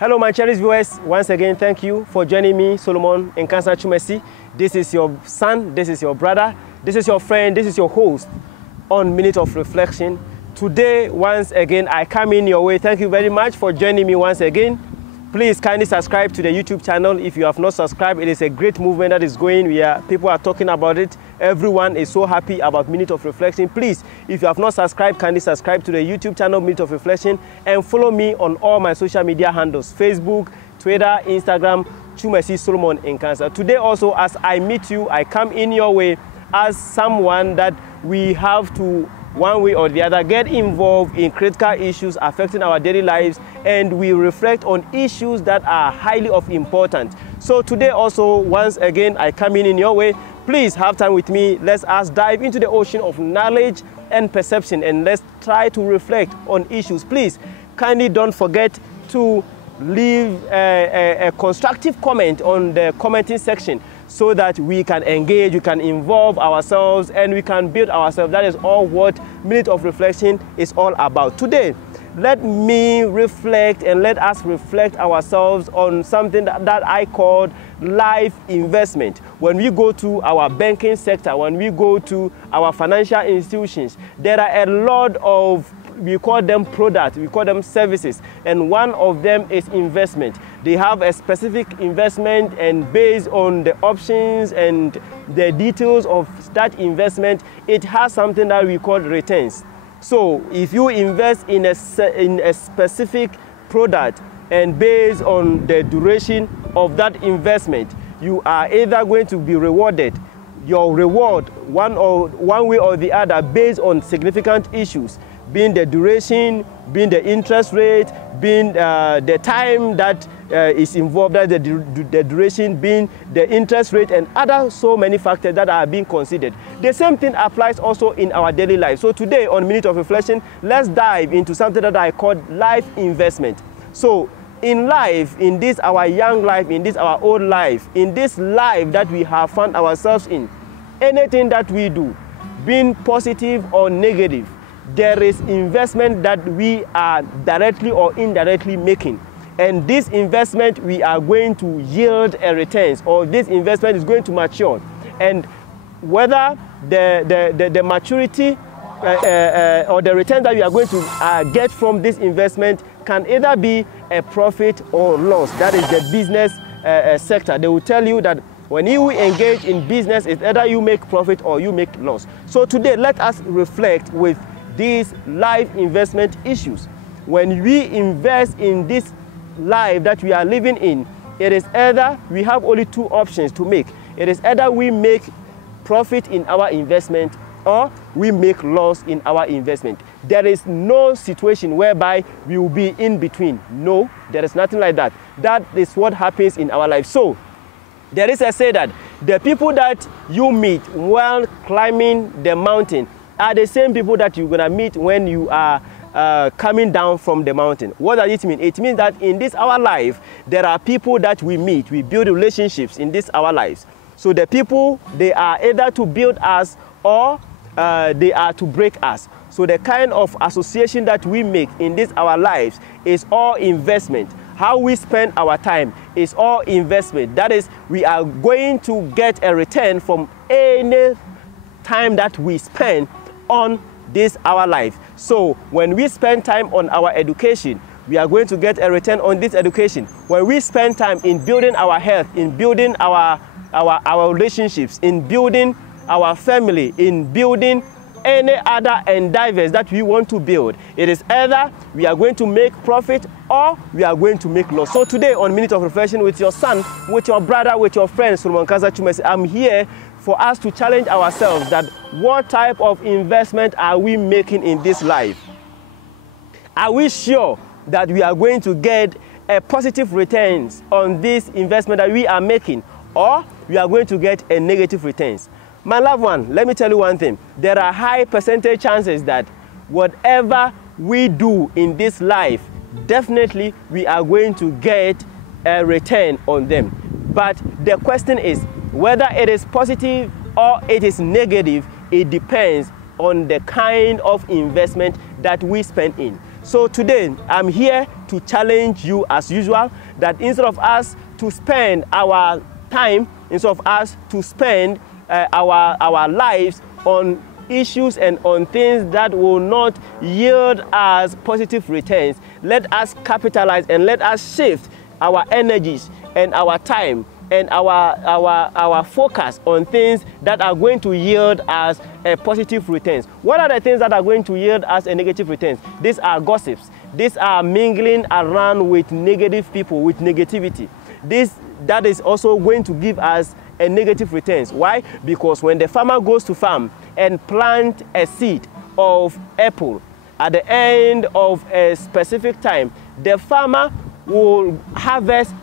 Hello, my cherished viewers. Once again, thank you for joining me, Solomon Nkansa Twumasi. This is your son, this is your brother, this is your friend, this is your host on Minute of Reflection. Today, once again, I come in your way. Thank you very much for joining me once again. Please kindly subscribe to the YouTube channel if you have not subscribed. It is a great movement that is going. People are talking about it. Everyone is so happy about Minute of Reflection. Please, if you have not subscribed, kindly subscribe to the YouTube channel Minute of Reflection and follow me on all my social media handles: Facebook, Twitter, Instagram, Twumasi Solomon Nkansa. Today also, as I meet you, I come in your way as someone that we have to, one way or the other, get involved in critical issues affecting our daily lives, and we reflect on issues that are highly of importance. So today also, once again, I come in your way. Please have time with me. Let us dive into the ocean of knowledge and perception, and let's try to reflect on issues. Please kindly don't forget to leave a constructive comment on the commenting section, so that we can engage, we can involve ourselves, and we can build ourselves. That is all what Minute of Reflection is all about. Today, let me reflect and let us reflect ourselves on something that I call life investment. When we go to our banking sector, when we go to our financial institutions, there are a lot of, we call them products, we call them services, and one of them is investment. They have a specific investment, and based on the options and the details of that investment, it has something that we call returns. So if you invest in a specific product, and based on the duration of that investment, you are either going to be rewarded your reward one way or the other based on significant issues, being the duration, being the interest rate, being the time that is involved, that the duration, being the interest rate, and other so many factors that are being considered. The same thing applies also in our daily life. So today on Minute of Reflection, let's dive into something that I call life investment. So in life, in this our young life, in this our old life, in this life that we have found ourselves in, anything that we do, being positive or negative, there is investment that we are directly or indirectly making. And this investment, we are going to yield a returns, or this investment is going to mature. And whether the maturity or the return that we are going to get from this investment can either be a profit or loss. That is the business sector. They will tell you that when you engage in business, it's either you make profit or you make loss. So today, let us reflect with these life investment issues. When we invest in this life that we are living in, it is either we have only two options to make. It is either we make profit in our investment or we make loss in our investment. There is no situation whereby we will be in between. No, there is nothing like that. That is what happens in our life. So there is a say that the people that you meet while climbing the mountain are the same people that you're going to meet when you are coming down from the mountain. What does it mean? It means that in this our life, there are people that we meet. We build relationships in this our lives. So the people, they are either to build us or they are to break us. So the kind of association that we make in this our lives is all investment. How we spend our time is all investment. That is, we are going to get a return from any time that we spend on this our life. So when we spend time on our education, we are going to get a return on this education. When we spend time in building our health, in building our relationships, in building our family, in building any other endeavors that we want to build, it is either we are going to make profit or we are going to make loss. So today on Minute of Reflection with your son, with your brother, with your friend, Solomon Nkansa Twumasi, I'm here for us to challenge ourselves that what type of investment are we making in this life? Are we sure that we are going to get a positive returns on this investment that we are making, or we are going to get a negative returns? My loved one, let me tell you one thing. There are high percentage chances that whatever we do in this life, definitely we are going to get a return on them. But the question is, whether it is positive or it is negative, it depends on the kind of investment that we spend in. So today, I'm here to challenge you as usual, that instead of us to spend our time, instead of us to spend our lives on issues and on things that will not yield us positive returns, let us capitalize and let us shift our energies and our time and our focus on things that are going to yield us a positive returns. What are the things that are going to yield us a negative returns? These are gossips. These are mingling around with negative people, with negativity. That is also going to give us a negative returns. Why? Because when the farmer goes to farm and plant a seed of apple, at the end of a specific time, the farmer will harvest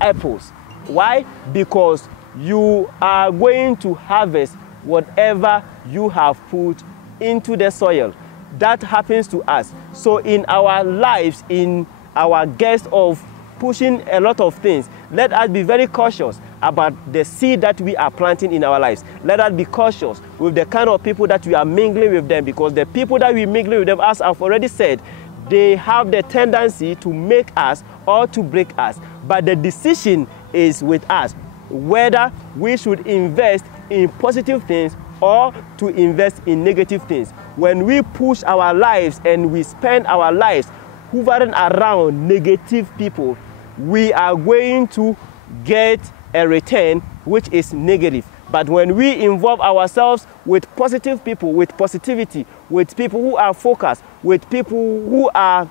apples. Why? Because you are going to harvest whatever you have put into the soil. That happens to us. So in our lives, in our guest of pushing a lot of things, let us be very cautious about the seed that we are planting in our lives. Let us be cautious with the kind of people that we are mingling with them, because the people that we mingle with them, as I've already said, they have the tendency to make us or to break us. But the decision is with us, whether we should invest in positive things or to invest in negative things. When we push our lives and we spend our lives hovering around negative people, we are going to get a return which is negative. But when we involve ourselves with positive people, with positivity, with people who are focused, with people who are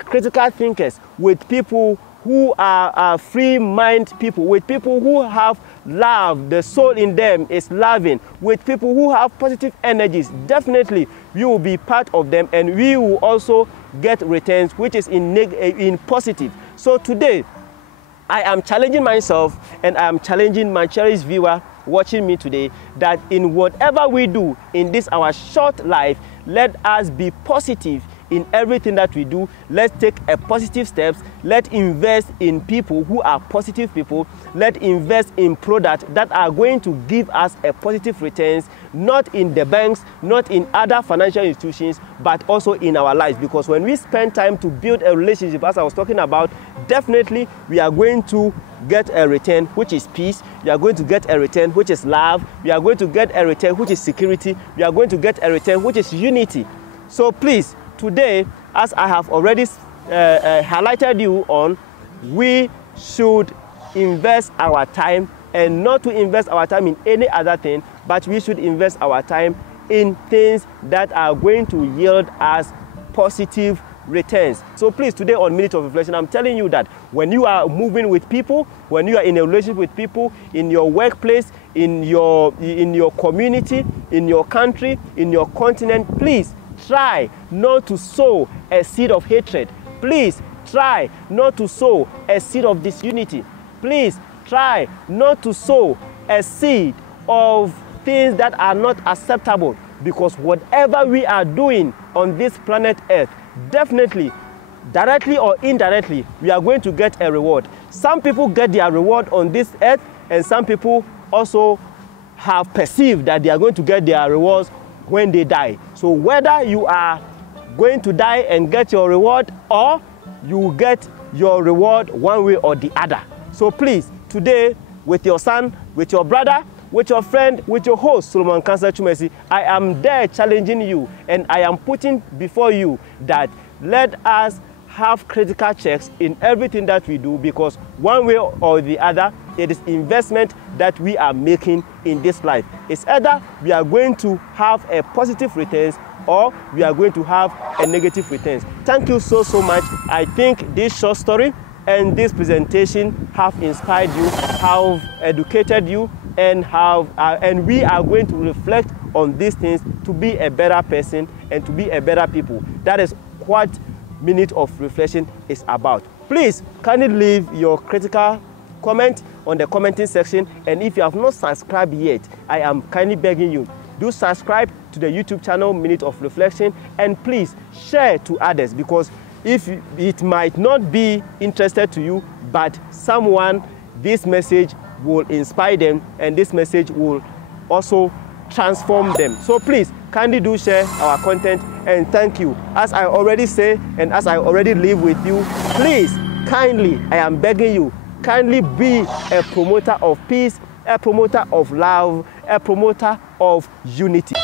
critical thinkers, with people who are free mind people, with people who have love, the soul in them is loving, with people who have positive energies, definitely we will be part of them, and we will also get returns which is in positive. So today, I am challenging myself and I am challenging my cherished viewer watching me today, that in whatever we do in this our short life, let us be positive in everything that we do. Let's take a positive steps. Let's invest in people who are positive people. Let's invest in products that are going to give us a positive returns, not in the banks, not in other financial institutions, but also in our lives. Because when we spend time to build a relationship, as I was talking about, definitely we are going to get a return which is peace. We are going to get a return which is love. We are going to get a return which is security. We are going to get a return which is unity. So please, today, as I have already highlighted you on, we should invest our time, and not to invest our time in any other thing, but we should invest our time in things that are going to yield us positive returns. So please, today on Minute of Reflection, I'm telling you that when you are moving with people, when you are in a relationship with people, in your workplace, in your community, in your country, in your continent, please try not to sow a seed of hatred. Please try not to sow a seed of disunity. Please try not to sow a seed of things that are not acceptable, because whatever we are doing on this planet Earth, definitely, directly or indirectly, we are going to get a reward. Some people get their reward on this earth, and some people also have perceived that they are going to get their rewards when they die. So whether you are going to die and get your reward, or you get your reward one way or the other. So please, today, with your son, with your brother, with your friend, with your host, Solomon Kansa Chumesi, I am there challenging you, and I am putting before you that let us have critical checks in everything that we do, because one way or the other, it is investment that we are making in this life. It's either we are going to have a positive returns, or we are going to have a negative returns. Thank you so much. I think this short story and this presentation have inspired you, have educated you, and we are going to reflect on these things to be a better person and to be a better people. That is what Minute of Reflection is about. Please kindly leave your critical comment on the commenting section, and if you have not subscribed yet, I am kindly begging you, do subscribe to the YouTube channel Minute of Reflection, and please share to others, because if it might not be interested to you, but someone, this message will inspire them, and this message will also transform them. So please Kindly do share our content, and thank you. As I already say, and as I already live with you, please, kindly, I am begging you, kindly be a promoter of peace, a promoter of love, a promoter of unity.